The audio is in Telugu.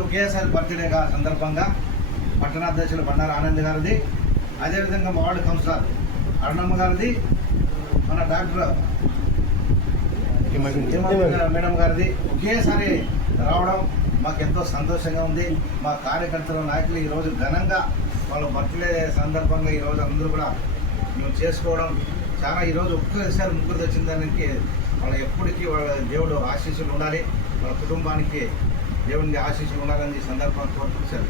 ఒకేసారి బర్త్డే గా సందర్భంగా పట్టణాధ్యక్షులు బండారు ఆనంద్ గారిది అదేవిధంగా మా వార్డు కౌన్సిలర్ అరుణమ్మ గారిది మన డాక్టర్ మేడం గారిది ఒకేసారి రావడం మాకు ఎంతో సంతోషంగా ఉంది. మా కార్యకర్తలు నాయకులు ఈరోజు ఘనంగా వాళ్ళ బర్త్డే సందర్భంగా ఈరోజు అందరూ కూడా మేము చేసుకోవడం చాలా ఈరోజు ఒక్కసారి ముగ్గురు తెచ్చిన దానికి వాళ్ళ ఎప్పటికీ వాళ్ళ దేవుడు ఆశీస్సులు ఉండాలి. వాళ్ళ కుటుంబానికి దేవునికి ఆశీస్సులు ఉండాలని సందర్భం సందర్భంగా కోరుకుంటారు